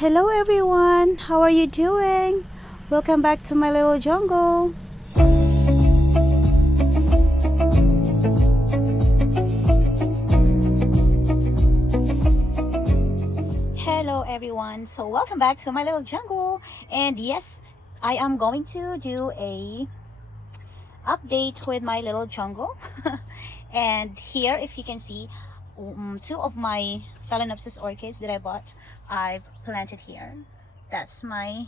Hello everyone, how are you doing? Welcome back to my little jungle. Hello everyone, so welcome back to my little jungle. And yes, I am going to do a update with my little jungle. And here, if you can see, two of my Phalaenopsis orchids that I bought, I've planted here. That's my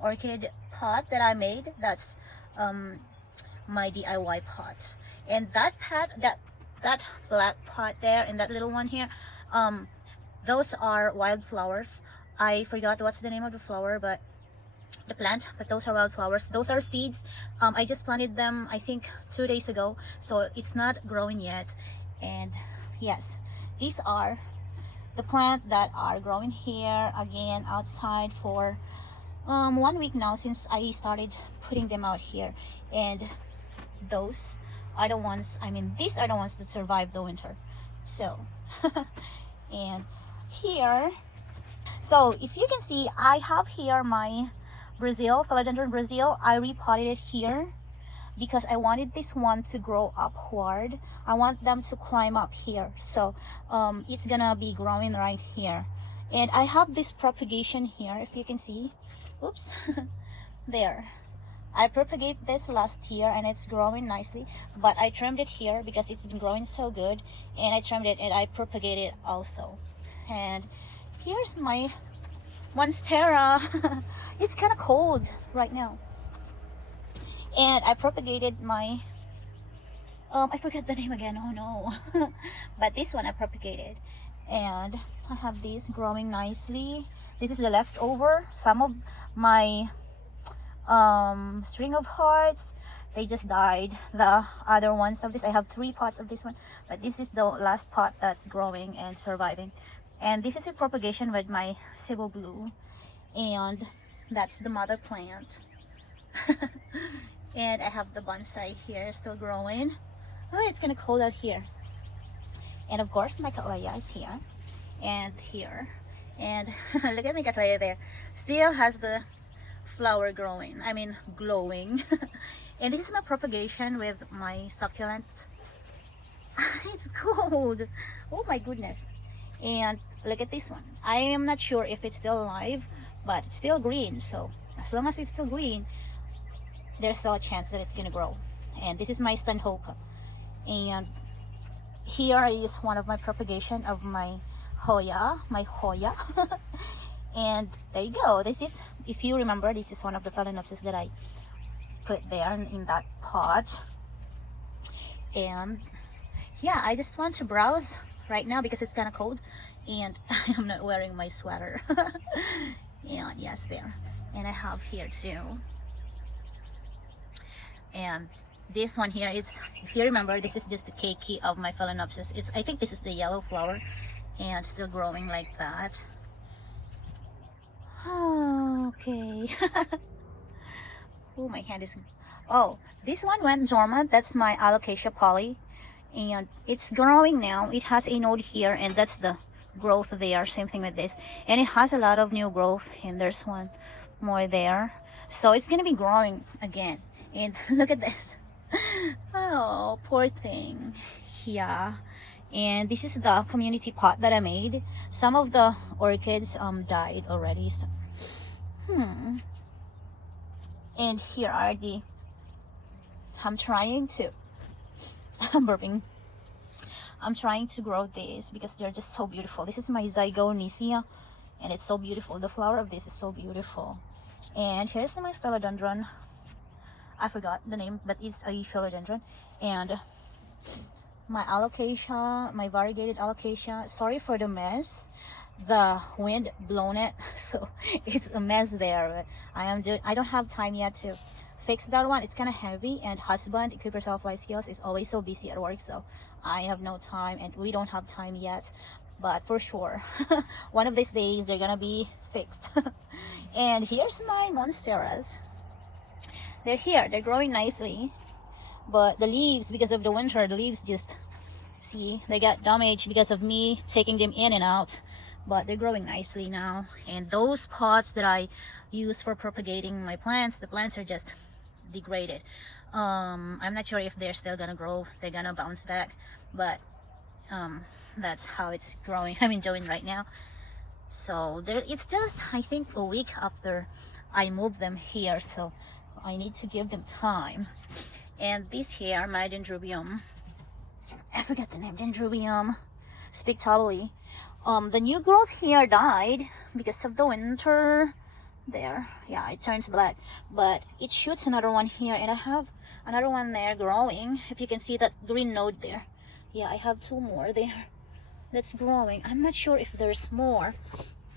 orchid pot that I made. That's my DIY pot. And that pot, that black pot there, and that little one here, those are wildflowers. I forgot what's the name of the flower, but the plant, but those are wildflowers. Those are seeds. I just planted them, I think 2 days ago, so it's not growing yet. And yes, these are the plant that are growing here again outside for 1 week now, since I started putting them out here. And those are the ones, I mean, these are the ones that survive the winter. So and here, so if you can see, I have here my Brazil, Philodendron Brazil. I repotted it here because I wanted this one to grow upward. I want them to climb up here, so it's gonna be growing right here. And I have this propagation here, if you can see. Oops. There, I propagated this last year and it's growing nicely, but I trimmed it here because it's been growing so good, and I trimmed it and I propagated it also. And here's my Monstera. It's kind of cold right now, and I propagated my I forget the name again, oh no. But this one I propagated, and I have these growing nicely. This is the leftover. Some of my string of hearts, they just died. The other ones of this, I have 3 pots of this one, but this is the last pot that's growing and surviving. And this is a propagation with my Cebu Blue, and that's the mother plant. And I have the bonsai here still growing. Oh, it's kind of cold out here. And of course my Cattleya is here and here. And look at my Cattleya there, still has the flower growing, I mean glowing. And this is my propagation with my succulent. It's cold, oh my goodness. And look at this one. I am not sure if it's still alive, but it's still green. So as long as it's still green, there's still a chance that it's gonna grow. And this is my Stanhope. And here is one of my propagation of my Hoya, and there you go. This is, if you remember, this is one of the Phalaenopsis that I put there in that pot. And yeah, I just want to browse right now because it's kind of cold, and I'm not wearing my sweater. And yes, there. And I have here too. And this one here, it's, if you remember, this is just the keiki of my Phalaenopsis. It's, I think this is the yellow flower, and still growing like that. Oh, okay. Oh, my hand is, oh, this one went dormant. That's my Alocasia poly, and it's growing now. It has a node here, and that's the growth there. Same thing with this, and it has a lot of new growth, and there's one more there, so it's gonna be growing again. And look at this. Oh, poor thing. Yeah. And this is the community pot that I made. Some of the orchids died already, so. And here are the, I'm trying to I'm burping. I'm trying to grow these because they're just so beautiful. This is my Zygonesia, and it's so beautiful. The flower of this is so beautiful. And here's my philodendron. I forgot the name, but it's a philodendron. And my alocasia, my variegated alocasia. Sorry for the mess. The wind blown it, so it's a mess there. But I don't have time yet to fix that one. It's kind of heavy, and husband, equip yourself life skills, is always so busy at work, so I have no time, and we don't have time yet. But for sure, one of these days they're gonna be fixed. And here's my monsteras. They're here, they're growing nicely, but the leaves, because of the winter, the leaves just, see, they got damaged because of me taking them in and out. but they're growing nicely now. And those pots that I use for propagating my plants, the plants are just degraded. I'm not sure if they're still gonna grow, they're gonna bounce back, but that's how it's growing. I'm enjoying right now. So there, it's just I think a week after I moved them here, so I need to give them time. And this here, my dendrobium, I forgot the name, dendrobium spictabile. The new growth here died because of the winter. There, yeah, it turns black, but it shoots another one here, and I have another one there growing. If you can see that green node there, yeah, I have two more there that's growing. I'm not sure if there's more,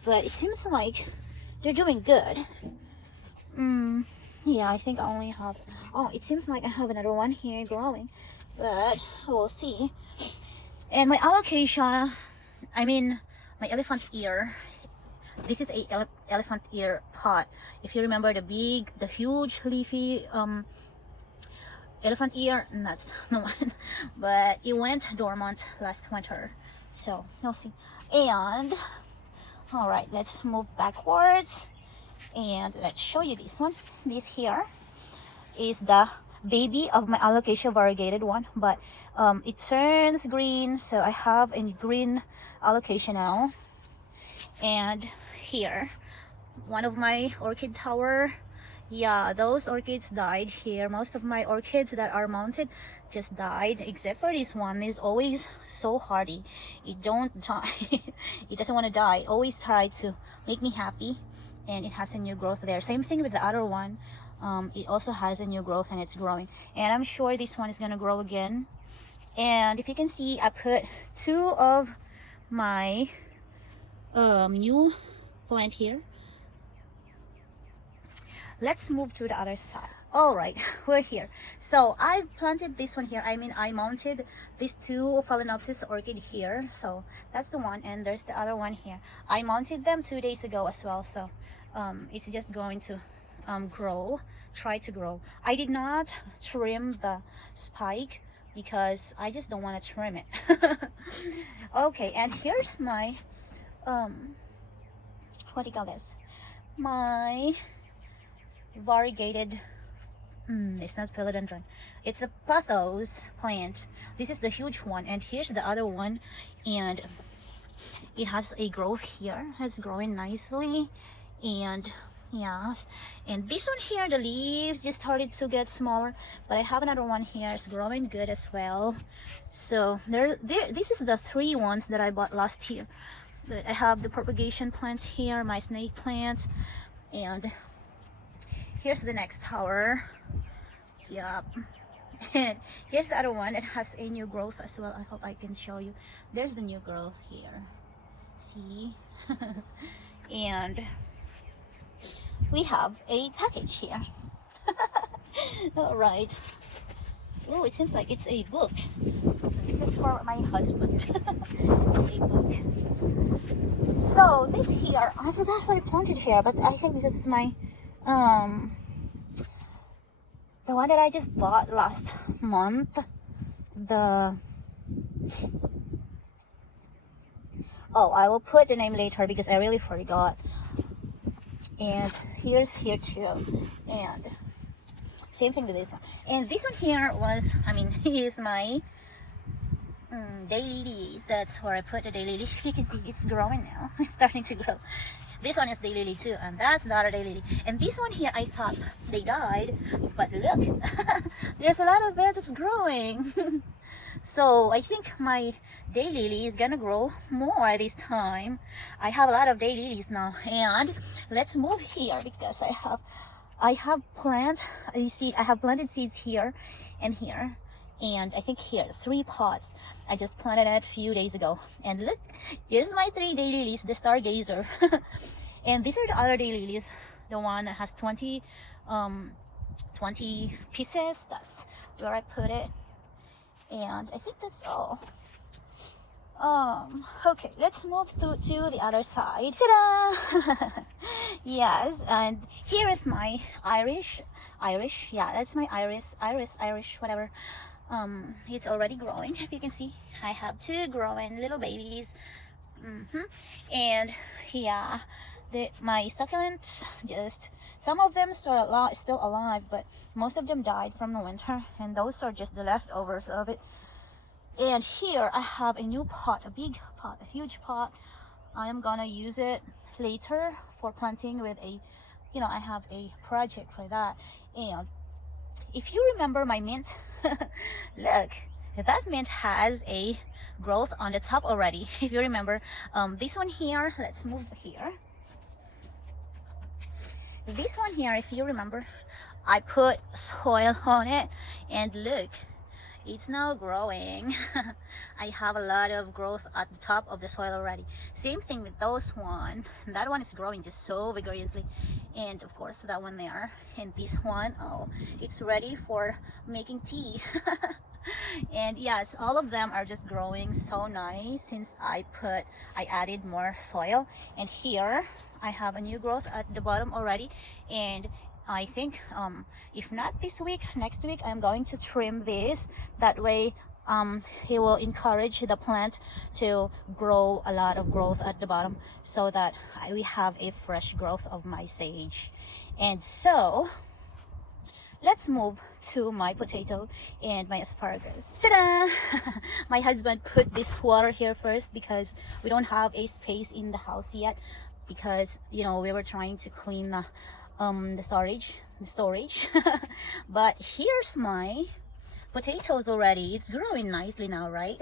but it seems like they're doing good. Yeah, I think I only have, oh, it seems like I have another one here growing, but we'll see. And my alocasia, I mean my elephant ear, this is a elephant ear pot. If you remember the huge leafy elephant ear, that's the one, but it went dormant last winter, so you'll see. And all right, let's move backwards and let's show you this one. This here is the baby of my alocasia variegated one, but it turns green, so I have a green alocasia now. And here, one of my orchid tower, yeah, those orchids died here. Most of my orchids that are mounted just died, except for this one. It's always so hardy, it don't die. It doesn't want to die, it always tries to make me happy, and it has a new growth there. Same thing with the other one, it also has a new growth and it's growing, and I'm sure this one is gonna grow again. And if you can see, I put two of my new plant here. Let's move to the other side. All right, we're here. So I planted this one here. I mean, I mounted these two phalaenopsis orchid here, so that's the one, and there's the other one here. I mounted them 2 days ago as well, so it's just going to try to grow. I did not trim the spike because I just don't want to trim it. Okay, and here's my what do you call this, my variegated, it's not philodendron, it's a pothos plant. This is the huge one, and here's the other one, and it has a growth here. It's growing nicely, and yes, and this one here, the leaves just started to get smaller, but I have another one here, it's growing good as well. So this is the 3 ones that I bought last year. But I have the propagation plants here, my snake plant, and here's the next tower. Yup. And here's the other one. It has a new growth as well. I hope I can show you. There's the new growth here. See? And we have a package here. All right. Oh, it seems like it's a book. This is for my husband. It's a book. So this here, I forgot what I planted here, but I think this is my the one that I just bought last month. I will put the name later because I really forgot. And here's here too, and same thing with this one. And this one here was, I mean, here's my daylilies. That's where I put the daylily. You can see it's growing now. It's starting to grow. This one is daylily too, and that's the other daylily. And this one here, I thought they died, but look, there's a lot of it that's growing. So I think my daylily is gonna grow more this time. I have a lot of daylilies now, and let's move here because I have plant. You see, I have planted seeds here and here. And I think here, 3 pots. I just planted it a few days ago. And look, here's my 3 daylilies, the stargazer. And these are the other daylilies. The one that has 20 pieces. That's where I put it. And I think that's all. Okay, let's move to the other side. Ta-da! Yes, and here is my Irish. Yeah, that's my Irish, whatever. It's already growing. If you can see, I have 2 growing little babies. And yeah, my succulents, just some of them still alive, but most of them died from the winter, and those are just the leftovers of it. And here I have a new pot, a big pot, a huge pot. I am gonna use it later for planting with a, I have a project for that. And if you remember my mint, look, that mint has a growth on the top already. If you remember, this one here, let's move here. This one here, if you remember, I put soil on it, and look, it's now growing. I have a lot of growth at the top of the soil already. Same thing with those one. That one is growing just so vigorously, and of course that one there, and this one, oh, it's ready for making tea. And yes, all of them are just growing so nice since I added more soil. And here I have a new growth at the bottom already, and I think if not this week, next week I'm going to trim this. That way it will encourage the plant to grow a lot of growth at the bottom, so that we have a fresh growth of my sage. And so let's move to my potato and my asparagus. Ta-da! My husband put this water here first because we don't have a space in the house yet, because we were trying to clean the storage. But here's my potatoes already. It's growing nicely now, right?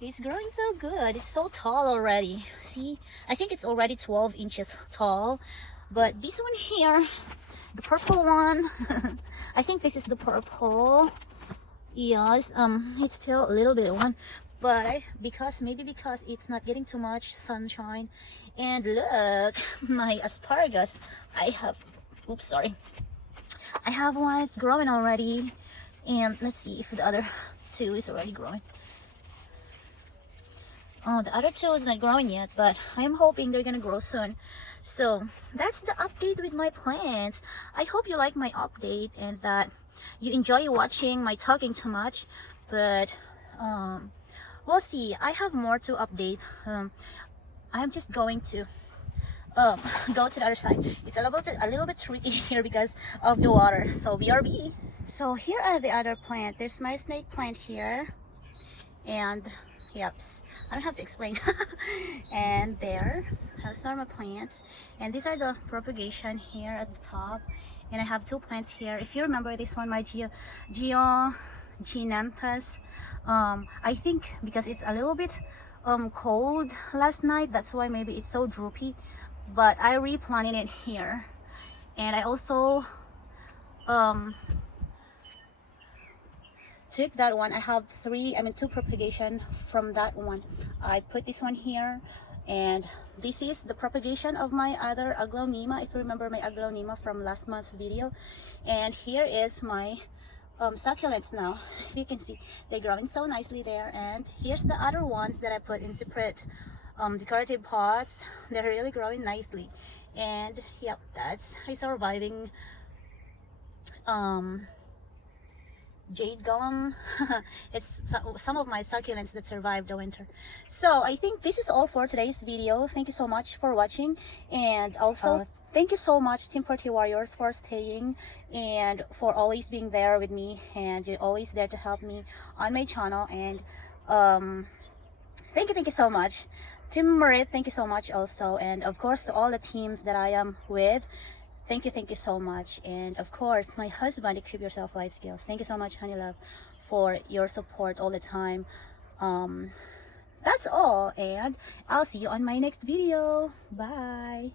It's growing so good. It's so tall already. See, I think it's already 12 inches tall. But this one here, the purple one, I think this is the purple. Yes, it's still a little bit one, but maybe because it's not getting too much sunshine. And look, my asparagus, I have one. It's growing already, and let's see if the other two is already growing. Oh, the other two is not growing yet, but I'm hoping they're gonna grow soon. So that's the update with my plants. I hope you like my update and that you enjoy watching my talking too much, but we'll see. I have more to update. I'm just going to go to the other side. It's a little bit tricky here because of the water, so BRB. So here are the other plant. There's my snake plant here, and yeps, I don't have to explain. And there, those are my plants, and these are the propagation here at the top. And I have two plants here. If you remember this one, my Zygonesia, I think because it's a little bit cold last night, that's why maybe it's so droopy, but I replanted it here. And I also took that one. I have two propagation from that one. I put this one here, and this is the propagation of my other aglaonema, if you remember my aglaonema from last month's video. And here is my succulents now. If you can see, they're growing so nicely there. And here's the other ones that I put in separate decorative pots. They're really growing nicely. And yep, that's a surviving jade gum. It's some of my succulents that survived the winter. So I think this is all for today's video. Thank you so much for watching, and also thank you so much, Team Party Warriors, for staying and for always being there with me, and you're always there to help me on my channel. And thank you so much. Team Marit, thank you so much also, and of course to all the teams that I am with, thank you so much. And of course my husband, Equip Yourself Life Skills, thank you so much, honey love, for your support all the time. That's all, and I'll see you on my next video. Bye.